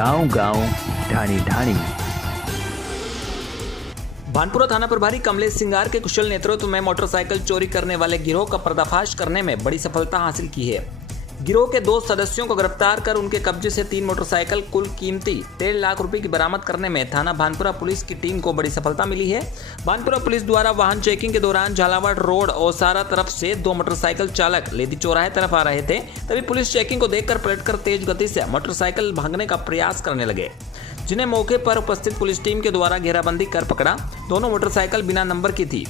गांव-गांव, ढाणी-ढाणी। भानपुरा थाना प्रभारी कमलेश सिंगार के कुशल नेतृत्व में मोटरसाइकिल चोरी करने वाले गिरोह का पर्दाफाश करने में बड़ी सफलता हासिल की है। गिरोह के 2 सदस्यों को गिरफ्तार कर उनके कब्जे से 3 मोटरसाइकिल कुल कीमती 1.5 लाख रुपए की बरामद करने में थाना भानपुरा पुलिस की टीम को बड़ी सफलता मिली है। भानपुरा पुलिस द्वारा वाहन चेकिंग के दौरान झालावाड़ रोड ओसारा तरफ से 2 मोटरसाइकिल चालक लेदी चौराहे तरफ आ रहे थे, तभी पुलिस चेकिंग को देखकर पलटकर तेज गति से मोटरसाइकिल भागने का प्रयास करने लगे, जिन्हें मौके पर उपस्थित पुलिस टीम के द्वारा घेराबंदी कर पकड़ा। दोनों मोटरसाइकिल बिना नंबर की थी।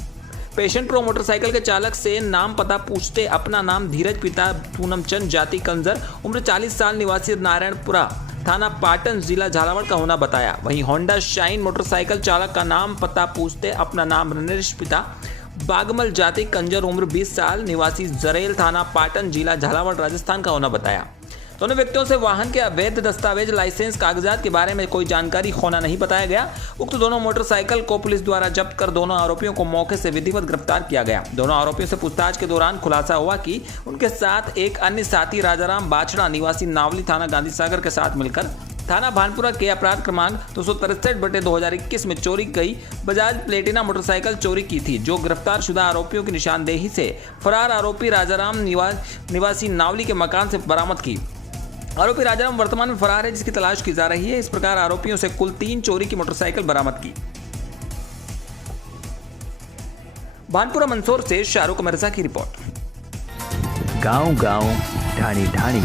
पेशेंट प्रो मोटरसाइकिल के चालक से नाम पता पूछते अपना नाम धीरज, पिता पूनमचंद, जाति कंजर, उम्र 40 साल, निवासी नारायणपुरा, थाना पाटन, जिला झालावाड़ का होना बताया। वहीं होंडा शाइन मोटरसाइकिल चालक का नाम पता पूछते अपना नाम नरेश, पिता बागमल, जाति कंजर, उम्र 20 साल, निवासी जरेल, थाना पाटन, जिला झालावाड़, राजस्थान का होना बताया। दोनों व्यक्तियों से वाहन के अवैध दस्तावेज, लाइसेंस, कागजात के बारे में कोई जानकारी होना नहीं बताया गया। उक्त दोनों मोटरसाइकिल को पुलिस द्वारा जब्त कर दोनों आरोपियों को मौके से विधिवत गिरफ्तार किया गया। दोनों आरोपियों से पूछताछ के दौरान खुलासा हुआ कि उनके साथ एक अन्य साथी राजाराम बाछड़ा, निवासी नावली, थाना गांधी सागर के साथ मिलकर थाना भानपुरा के अपराध क्रमांक 263/2021 में चोरी गई बजाज प्लेटिना मोटरसाइकिल चोरी की थी, जो गिरफ्तार शुदा आरोपियों की निशानदेही से फरार आरोपी राजाराम निवासी नावली के मकान से बरामद की। आरोपी राजाराम वर्तमान में फरार है, जिसकी तलाश की जा रही है। इस प्रकार आरोपियों से कुल 3 चोरी की मोटरसाइकिल बरामद की। भानपुरा मंदसौर से शाहरुख मिर्जा की रिपोर्ट। गांव-गांव, ढाणी-ढाणी।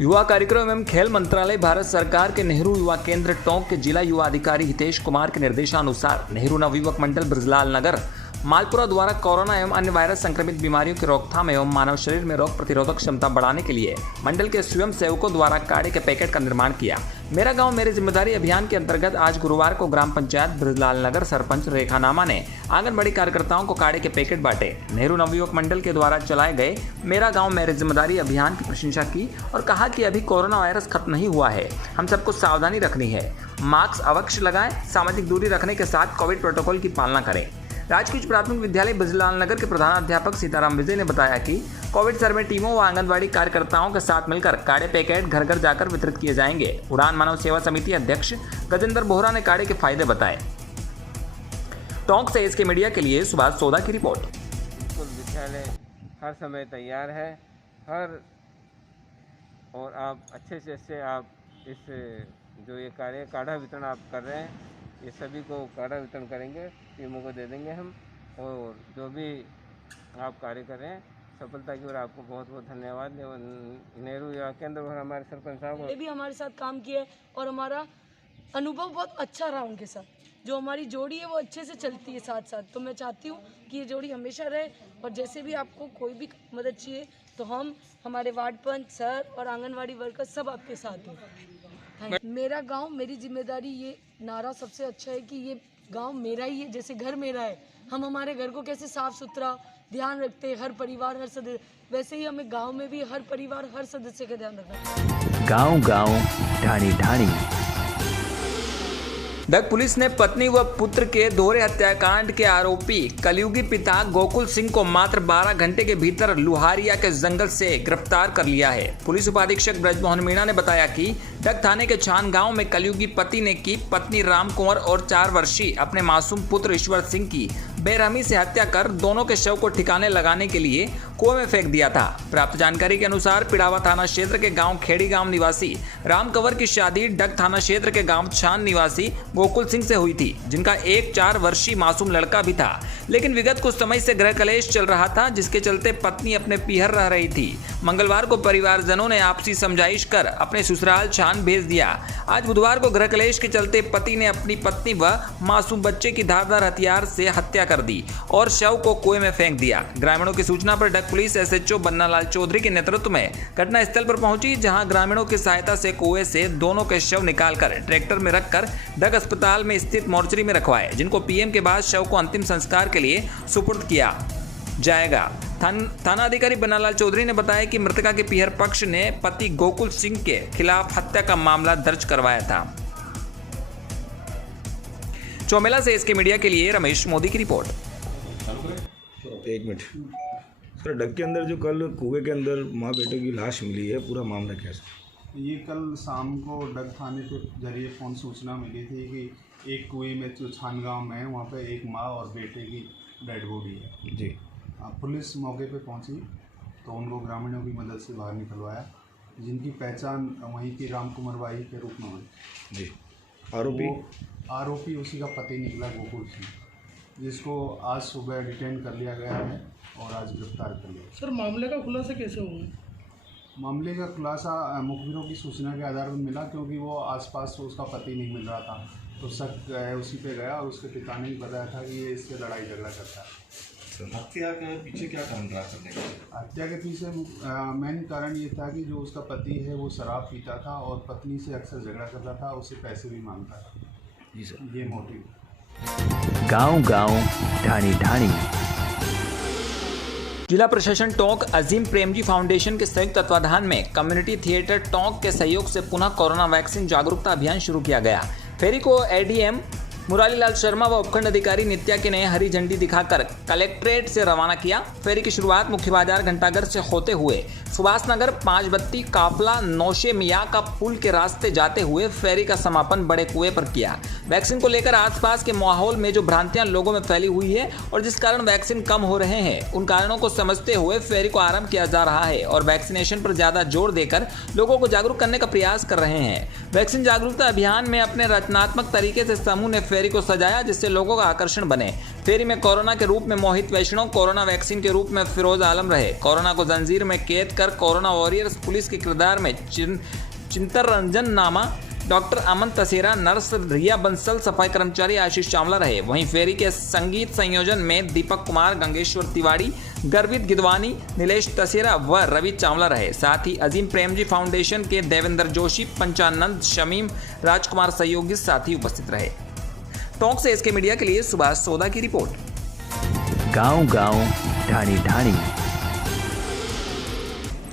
युवा कार्यक्रम एवं खेल मंत्रालय, भारत सरकार के नेहरू युवा केंद्र टोंक के जिला युवा अधिकारी हितेश कुमार के निर्देशानुसार नेहरू नवयुवक मंडल ब्रजलाल नगर मालपुरा द्वारा कोरोना एवं अन्य वायरस संक्रमित बीमारियों की रोकथाम एवं मानव शरीर में रोग प्रतिरोधक क्षमता बढ़ाने के लिए मंडल के स्वयं सेवकों द्वारा काढ़े के पैकेट का निर्माण किया। मेरा गांव मेरी जिम्मेदारी अभियान के अंतर्गत आज गुरुवार को ग्राम पंचायत ब्रजलाल नगर सरपंच रेखा नामा ने आंगनबाड़ी कार्यकर्ताओं को काढ़े के पैकेट बांटे। नेहरू नवयुवक मंडल के द्वारा चलाए गए मेरा गांव मेरी जिम्मेदारी अभियान की प्रशंसा की और कहा कि अभी कोरोना वायरस खत्म नहीं हुआ है, हम सबको सावधानी रखनी है, मास्क अवश्य लगाएं, सामाजिक दूरी रखने के साथ कोविड प्रोटोकॉल की पालना करें। राजकीय प्राथमिक विद्यालय ब्रजलाल नगर के प्रधानाध्यापक सीताराम विजय ने बताया कि कोविड सर्वे टीमों व आंगनबाड़ी कार्यकर्ताओं के साथ मिलकर काढ़े पैकेट घर घर जाकर वितरित किए जाएंगे। उड़ान मानव सेवा समिति अध्यक्ष गजेंद्र बोहरा ने काढ़े के फायदे बताए। टोंक से इसके मीडिया के लिए सुभाष सोदा की रिपोर्ट। विद्यालय हर समय तैयार है, और आप अच्छे से अच्छे आप इस जो ये काढ़ा वितरण आप कर रहे हैं, ये सभी को काढ़ा वितरण करेंगे, टीमों को दे देंगे हम, और जो भी आप कार्य कर रहे हैं सफलता की ओर आपको बहुत बहुत धन्यवाद। नेहरू युवा केंद्र और हमारे सरपंच साहब भी हमारे साथ काम किए और हमारा अनुभव बहुत अच्छा रहा उनके साथ। जो हमारी जोड़ी है वो अच्छे से चलती है साथ साथ, तो मैं चाहती हूँ कि ये जोड़ी हमेशा रहे। और जैसे भी आपको कोई भी मदद चाहिए तो हम, हमारे वार्ड पंच सर और आंगनवाड़ी वर्कर सब आपके साथ हैं। मेरा गांव मेरी जिम्मेदारी, ये नारा सबसे अच्छा है कि ये गांव मेरा ही है, जैसे घर मेरा है। हम हमारे घर को कैसे साफ सुथरा ध्यान रखते हैं, हर परिवार हर सदस्य, वैसे ही हमें गांव में भी हर परिवार हर सदस्य का ध्यान रखना है। गांव-गांव, ढाणी-ढाणी। डग पुलिस ने पत्नी व पुत्र के दोहरे हत्याकांड के आरोपी कलयुगी पिता गोकुल सिंह को मात्र 12 घंटे के भीतर लुहारिया के जंगल से गिरफ्तार कर लिया है। पुलिस उपाधीक्षक ब्रजमोहन मीणा ने बताया कि डग थाने के छान गांव में कलयुगी पति ने की पत्नी राम कुंवर और 4 वर्षीय अपने मासूम पुत्र ईश्वर सिंह की बेरहमी से हत्या कर दोनों के शव को ठिकाने लगाने के लिए कुएं में फेंक दिया था। प्राप्त जानकारी के अनुसार पिड़ावा थाना क्षेत्र के गांव खेड़ी गांव निवासी राम कंवर की शादी डग थाना क्षेत्र के गांव छान निवासी गोकुल सिंह से हुई थी, जिनका एक 4 वर्षीय मासूम लड़का भी था। लेकिन विगत कुछ समय से गृह कलेश चल रहा था, जिसके चलते पत्नी अपने पीहर रह रही थी। मंगलवार को परिवारजनों ने आपसी समझाइश कर अपने ससुराल छान भेज दिया। आज बुधवार को गृह कलेश के चलते पति ने अपनी पत्नी व मासूम बच्चे की धारदार हथियार से हत्या कर दी और शव को कुएं में फेंक दिया। ग्रामीणों की सूचना पर डग पुलिस एसएचओ बन्नालाल चौधरी के नेतृत्व में घटनास्थल पर पहुंची, जहां ग्रामीणों की सहायता से कुएं से दोनों के शव निकालकर ट्रैक्टर में रखकर डग अस्पताल में स्थित मोर्चरी में रखवाए, जिनको पीएम के बाद शव को अंतिम संस्कार के लिए सुपुर्द किया जाएगा। थाना अधिकारी बन्नालाल चौधरी ने बताया कि मृतका के पीहर पक्ष ने पति गोकुल सिंह के खिलाफ हत्या का मामला दर्ज करवाया था। चौमेला से इसके मीडिया के लिए रमेश मोदी की रिपोर्ट। एक मिनट सर, डग के अंदर जो कल कुएं के अंदर माँ बेटे की लाश मिली है, पूरा मामला क्या है? ये कल शाम को डग थाने के जरिए फ़ोन सूचना मिली थी कि एक कुएं में जो छानगांव में है वहाँ पे एक माँ और बेटे की डेड बॉडी है जी। पुलिस मौके पे पहुंची तो उनको ग्रामीणों की मदद से बाहर निकलवाया, जिनकी पहचान वहीं की राम कुमार बाई के रूप में हुई। जी। आरोपी आरोपी उसी का पति निकला गोकुल सिंह, जिसको आज सुबह डिटेन कर लिया गया है और आज गिरफ्तार कर लिया। सर मामले का खुलासा कैसे हुआ? मामले का खुलासा मुखबिरों की सूचना के आधार पर मिला, क्योंकि वो आसपास उसका पति नहीं मिल रहा था तो शक उसी पे गया और उसके पिता ने भी बताया था कि ये इससे लड़ाई झगड़ा करता है। हत्या के पीछे क्या कारण रहा करने का? हत्या के पीछे मेन कारण ये था कि जो उसका पति है वो शराब पीता था और पत्नी से अक्सर झगड़ा करता था, उससे पैसे भी मांगता था। जी सर। ये मोटिव। गांव-गांव, ढाणी-ढाणी। जिला प्रशासन टोंक अजीम प्रेमजी फाउंडेशन के संयुक्त तत्वाधान में कम्युनिटी थिएटर टोंक के सहयोग से पुनः कोरोना वैक्सीन जागरूकता अभियान शुरू किया गया। फेरी को एडीएम मुरारीलाल शर्मा व उपखंड अधिकारी नित्या के ने हरी झंडी दिखाकर कलेक्ट्रेट से रवाना किया। फेरी की शुरुआत मुख्य बाजार घंटाघर से होते हुए सुभाष नगर, पांच बत्ती, काफला, नौशे मियाँ का पुल के रास्ते जाते हुए फेरी का समापन बड़े कुएं पर किया। वैक्सीन को लेकर आसपास के माहौल में जो भ्रांतियां लोगों में फैली हुई है और जिस कारण वैक्सीन कम हो रहे हैं, उन कारणों को समझते हुए फेरी को आरंभ किया जा रहा है और वैक्सीनेशन पर ज्यादा जोर देकर लोगों को जागरूक करने का प्रयास कर रहे हैं। वैक्सीन जागरूकता अभियान में अपने रचनात्मक तरीके से समूह ने फेरी को सजाया, जिससे लोगों का आकर्षण बने। फेरी में कोरोना के रूप में मोहित वैष्णव, कोरोना वैक्सीन के रूप में फिरोज आलम रहे। कोरोना को जंजीर में कैद कर कोरोना वॉरियर्स पुलिस के किरदार में चिंतर रंजन नामा, डॉक्टर अमन तसेरा, नर्स रिया बंसल, सफाई कर्मचारी आशीष चावला रहे। वहीं फेरी के संगीत संयोजन में दीपक कुमार, गंगेश्वर तिवारी, गर्वित गिदवानी, नीलेश तसेरा व रवि चावला रहे। साथ ही अजीम प्रेमजी फाउंडेशन के देवेंद्र जोशी, पंचानंद, शमीम, राजकुमार सहयोगी साथी उपस्थित रहे। टोंक से एसके मीडिया के लिए सुभाष सोदा की रिपोर्ट। गांव-गांव, ढाणी-ढाणी।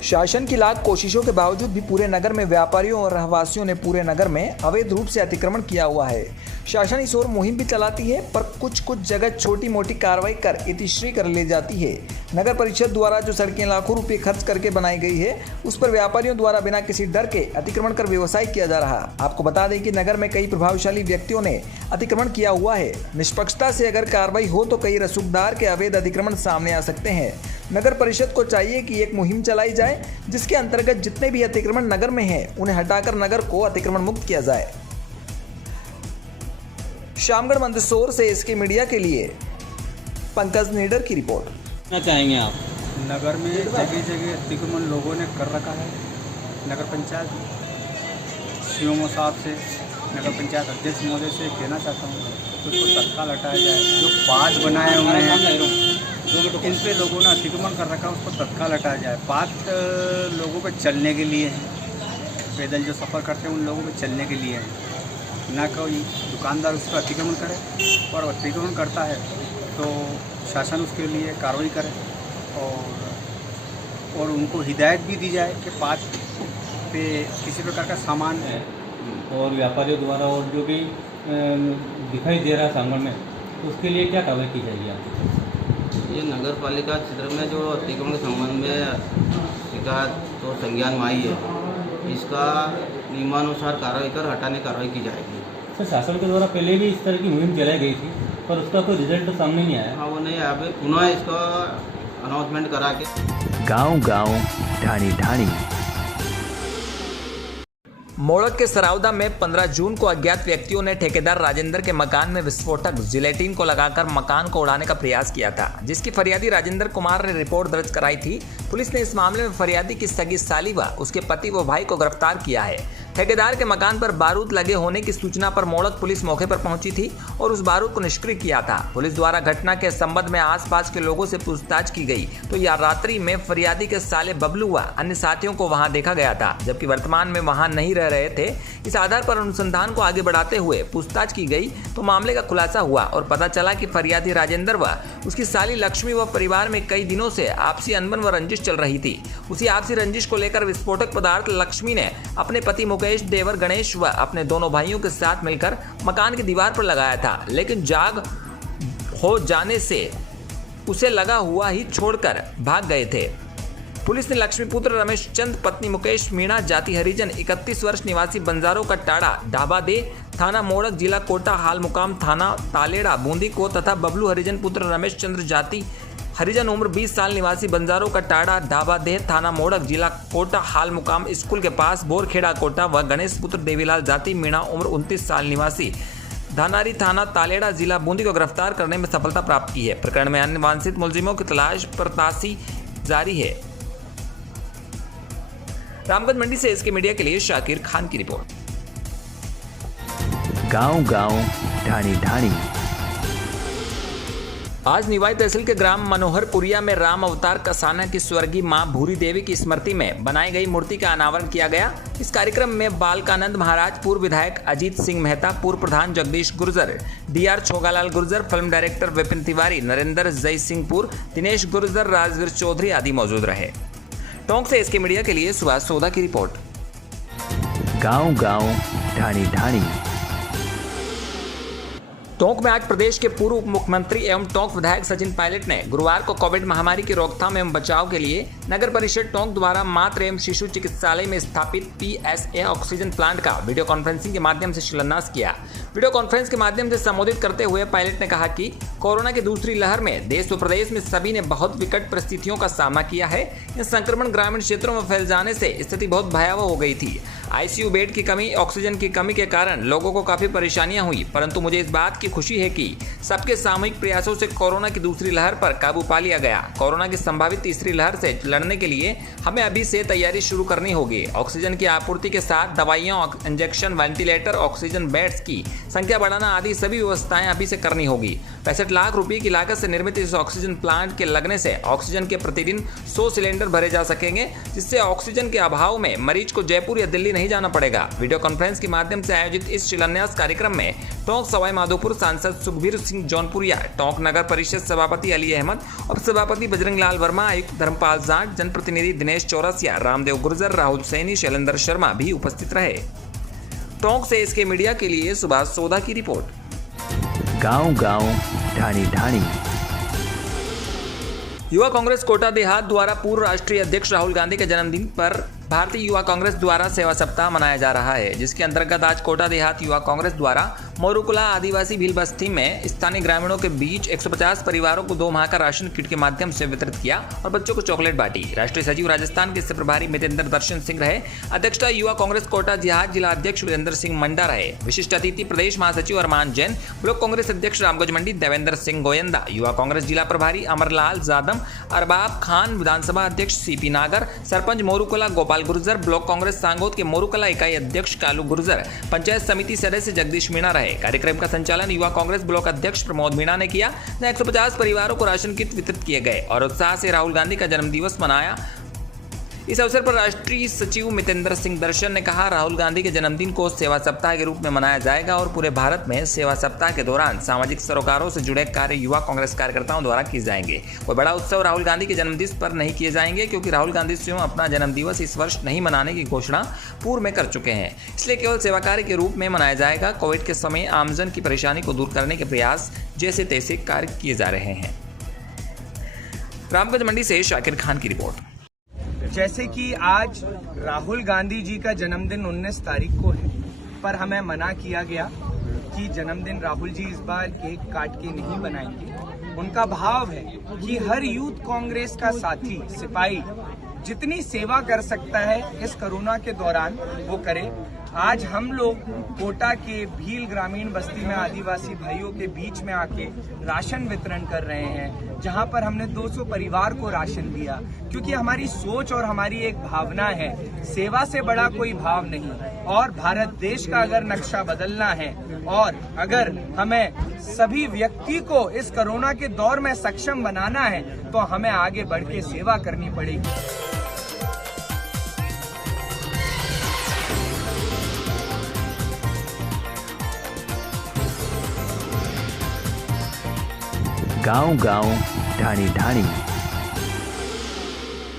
शासन की लाख कोशिशों के बावजूद भी पूरे नगर में व्यापारियों और रहवासियों ने पूरे नगर में अवैध रूप से अतिक्रमण किया हुआ है। शासन इस ओर मुहिम भी चलाती है, पर कुछ जगह छोटी मोटी कार्रवाई कर इतिश्री कर ले जाती है। नगर परिषद द्वारा जो सड़कें लाखों रुपए खर्च करके बनाई गई है, उस पर व्यापारियों द्वारा बिना किसी डर के अतिक्रमण कर व्यवसाय किया जा रहा। आपको बता दें कि नगर में कई प्रभावशाली व्यक्तियों ने अतिक्रमण किया हुआ है। निष्पक्षता से अगर कार्रवाई हो तो कई रसूखदार के अवैध अतिक्रमण सामने आ सकते हैं। नगर परिषद को चाहिए कि एक मुहिम चलाई जाए, जिसके अंतर्गत जितने भी अतिक्रमण नगर में हैं, उन्हें हटाकर नगर को अतिक्रमण मुक्त किया जाए। शामगढ़ मंदसौर से इसके मीडिया के लिए पंकज नीडर की रिपोर्ट। क्या चाहेंगे आप? नगर में जगह जगह अतिक्रमण लोगों ने कर रखा है। नगर पंचायत सीएमओ साहब से, नगर पंचायत अध्यक्ष महोदय से कहना चाहता हूँ तो उसको तत्काल हटाया जाए। जो पाथ बनाए हुए हैं इन पे लोगों ने अतिक्रमण कर रखा है, उसको तत्काल हटाया जाए। पाथ लोगों को चलने के लिए है, पैदल जो सफ़र करते हैं उन लोगों को चलने के लिए है, ना कोई दुकानदार उसका अतिक्रमण करे। और अतिक्रमण करता है तो शासन उसके लिए कार्रवाई करे और उनको हिदायत भी दी जाए कि पाथ पे किसी प्रकार का सामान और व्यापारियों द्वारा और जो भी दिखाई दे रहा है सामान में, उसके लिए क्या कार्रवाई की जाएगी आप? ये नगर पालिका क्षेत्र में जो अतिक्रमण के संबंध में शिकायत तो संज्ञान में आई है, इसका नियमानुसार कार्रवाई कर हटाने कार्रवाई की जाएगी। सर, शासन के द्वारा पहले भी इस तरह की मुहिम चलाई गई थी, पर उसका कोई रिजल्ट तो सामने नहीं आया। हाँ, वो नहीं आया। पुनः इसका अनाउंसमेंट करा के गांव-गांव, ढाणी-ढाणी। मोड़क के सरावदा में 15 जून को अज्ञात व्यक्तियों ने ठेकेदार राजेंद्र के मकान में विस्फोटक जिलेटिन को लगाकर मकान को उड़ाने का प्रयास किया था, जिसकी फरियादी राजेंद्र कुमार ने रिपोर्ट दर्ज कराई थी। पुलिस ने इस मामले में फरियादी की सगी साली व उसके पति व भाई को गिरफ्तार किया है। ठेकेदार के मकान पर बारूद लगे होने की सूचना पर मोड़क पुलिस मौके पर पहुंची थी और उस बारूद को निष्क्रिय किया था। पुलिस द्वारा घटना के संबंध में आसपास के लोगों से पूछताछ की गई तो यह रात्रि में फरियादी के साले बबलू व अन्य साथियों को वहां देखा गया था, जबकि वर्तमान में वहां नहीं रह रहे थे। इस आधार पर अनुसंधान को आगे बढ़ाते हुए पूछताछ की गई तो मामले का खुलासा हुआ और पता चला कि फरियादी राजेंद्र व उसकी साली लक्ष्मी व परिवार में कई दिनों से आपसी अनबन व रंजिश चल रही थी। उसी आपसी रंजिश को लेकर विस्फोटक पदार्थ लक्ष्मी ने अपने पति मुकेश, देवर गणेश व अपने दोनों भाइयों के साथ मिलकर मकान की दीवार पर लगाया था, लेकिन जाग हो जाने से उसे लगा हुआ ही छोड़कर भाग गए थे। पुलिस ने लक्ष्मीपुत्र रमेश चंद पत्नी मुकेश मीणा जाति हरिजन 31 वर्ष निवासी बंजारों का टाड़ा ढाबा दे थाना मोड़क जिला कोटा हाल मुकाम थाना तालेड़ा बूंदी को तथा बबलू हरिजन पुत्र रमेश चंद्र जाति हरिजन उम्र 20 साल निवासी बंजारों का टाड़ा ढाबा देह थाना मोड़क जिला कोटा हाल मुकाम स्कूल के पास बोरखेड़ा कोटा व गणेश पुत्र देवीलाल जाति मीणा उम्र 29 साल निवासी धानारी थाना तालेड़ा जिला बूंदी को गिरफ्तार करने में सफलता प्राप्त की है। प्रकरण में अन्य वांछित मुलजिमों की तलाश परतासी जारी है। रामगंज मंडी से इसके मीडिया के लिए शाकिर खान की रिपोर्ट। गांव-गांव, ढाणी-ढाणी। आज निवाई तहसील के ग्राम मनोहरपुरिया में राम अवतार कसाना की स्वर्गीय मां भूरी देवी की स्मृति में बनाई गई मूर्ति का अनावरण किया गया। इस कार्यक्रम में बालकानंद महाराज, पूर्व विधायक अजीत सिंह मेहता, पूर्व प्रधान Jagdish Gurjar, DR Chhogalal Gurjar, film director Vipin Tiwari, Narendra Jai Singhpur, Dinesh Gurjar, Rajveer Chaudhary आदि मौजूद रहे। टोंक से इसके मीडिया के लिए सुभाष सोदा की रिपोर्ट। गांव-गांव, ढाणी-ढाणी। टोंक में आज प्रदेश के पूर्व उप मुख्यमंत्री एवं टोंक विधायक सचिन पायलट ने गुरुवार को कोविड महामारी की रोकथाम एवं बचाव के लिए नगर परिषद टोंक द्वारा मातृ एवं शिशु चिकित्सालय में स्थापित PSA ऑक्सीजन प्लांट का वीडियो कॉन्फ्रेंसिंग के माध्यम से शिलान्यास किया। वीडियो कॉन्फ्रेंस के माध्यम से संबोधित करते हुए पायलट ने कहा कि कोरोना की दूसरी लहर में देश व प्रदेश में सभी ने बहुत विकट परिस्थितियों का सामना किया है। इस संक्रमण ग्रामीण क्षेत्रों में फैल जाने से स्थिति बहुत भयावह हो गई थी। ICU बेड की कमी, ऑक्सीजन की कमी के कारण लोगों को काफी परेशानियां हुई, परंतु मुझे इस बात की खुशी है कि सबके सामूहिक प्रयासों से कोरोना की दूसरी लहर पर काबू पा लिया गया। कोरोना की संभावित तीसरी लहर से लड़ने के लिए हमें अभी से तैयारी शुरू करनी होगी। ऑक्सीजन की आपूर्ति के साथ दवाइयों, इंजेक्शन, वेंटिलेटर, ऑक्सीजन बेड्स की संख्या बढ़ाना आदि सभी व्यवस्थाएं अभी से करनी होगी। 65 लाख रुपए की लागत से निर्मित इस ऑक्सीजन प्लांट के लगने से ऑक्सीजन के प्रतिदिन 100 सिलेंडर भरे जा सकेंगे, जिससे ऑक्सीजन के अभाव में मरीज को जयपुर या दिल्ली नहीं जाना पड़ेगा। वीडियो कॉन्फ्रेंस के माध्यम से आयोजित इस शिलान्यास कार्यक्रम में टोंक सवाई माधोपुर सांसद सुखबीर सिंह जौनपुरिया, टोंक नगर परिषद सभापति अली अहमद, उप सभापति बजरंग लाल वर्मा, आयुक्त धर्मपाल जाट, जनप्रतिनिधि दिनेश चौरसिया, रामदेव गुर्जर, राहुल सैनी, शैलेंद्र शर्मा भी उपस्थित रहे। टोंक से इसके मीडिया के लिए सुभाष सोदा की रिपोर्ट। गांव-गांव, ढाणी-ढाणी। युवा कांग्रेस कोटा देहात द्वारा पूर्व राष्ट्रीय अध्यक्ष राहुल गांधी के जन्मदिन पर भारतीय युवा कांग्रेस द्वारा सेवा सप्ताह मनाया जा रहा है, जिसके अंतर्गत आज कोटा देहात युवा कांग्रेस द्वारा मोरुकुला आदिवासी भील बस्ती में स्थानीय ग्रामीणों के बीच 150 परिवारों को 2 माह का राशन किट के माध्यम से वितरित किया और बच्चों को चॉकलेट बांटी। राष्ट्रीय सचिव राजस्थान के इससे प्रभारी मितेंद्र दर्शन सिंह रहे। अध्यक्षता युवा कांग्रेस कोटा देहात जिला अध्यक्ष वीरेंद्र सिंह मंडा रहे। विशिष्ट अतिथि प्रदेश महासचिव अरमान जैन, ब्लॉक कांग्रेस अध्यक्ष रामगंज मंडी देवेंद्र सिंह गोयंदा, युवा कांग्रेस जिला प्रभारी अमरलाल जादम, अरबाब खान, विधानसभा अध्यक्ष CP नागर, सरपंच मोरुकुला गोपाल गुर्जर, ब्लॉक कांग्रेस सांगोद के मोरुकला इकाई अध्यक्ष कालू गुर्जर, पंचायत समिति सदस्य जगदीश मीणा रहे। कार्यक्रम का संचालन युवा कांग्रेस ब्लॉक अध्यक्ष प्रमोद मीणा ने किया। 150 परिवारों को राशन किट वितरित किए गए और उत्साह से राहुल गांधी का जन्मदिवस मनाया। इस अवसर पर राष्ट्रीय सचिव मितेंद्र सिंह दर्शन ने कहा, राहुल गांधी के जन्मदिन को सेवा सप्ताह के रूप में मनाया जाएगा और पूरे भारत में सेवा सप्ताह के दौरान सामाजिक सरोकारों से जुड़े कार्य युवा कांग्रेस कार्यकर्ताओं द्वारा किए जाएंगे। कोई बड़ा उत्सव राहुल गांधी के जन्मदिन पर नहीं किए जाएंगे, क्योंकि राहुल गांधी स्वयं अपना जन्मदिवस इस वर्ष नहीं मनाने की घोषणा पूर्व में कर चुके हैं, इसलिए केवल सेवा कार्य के रूप में मनाया जाएगा। कोविड के समय आमजन की परेशानी को दूर करने के प्रयास जैसे तैसे कार्य किए जा रहे हैं। रामगंज मंडी से शाकिर खान की रिपोर्ट। जैसे कि आज राहुल गांधी जी का जन्मदिन 19 तारीख को है, पर हमें मना किया गया कि जन्मदिन राहुल जी इस बार केक काट के नहीं बनाएंगे। उनका भाव है कि हर यूथ कांग्रेस का साथी सिपाही जितनी सेवा कर सकता है इस कोरोना के दौरान वो करे। आज हम लोग कोटा के भील ग्रामीण बस्ती में आदिवासी भाइयों के बीच में आके राशन वितरण कर रहे हैं, जहां पर हमने 200 परिवार को राशन दिया, क्योंकि हमारी सोच और हमारी एक भावना है, सेवा से बड़ा कोई भाव नहीं। और भारत देश का अगर नक्शा बदलना है और अगर हमें सभी व्यक्ति को इस कोरोना के दौर में सक्षम बनाना है, तो हमें आगे बढ़ के सेवा करनी पड़ेगी। गांव-गांव, ढाणी-ढाणी।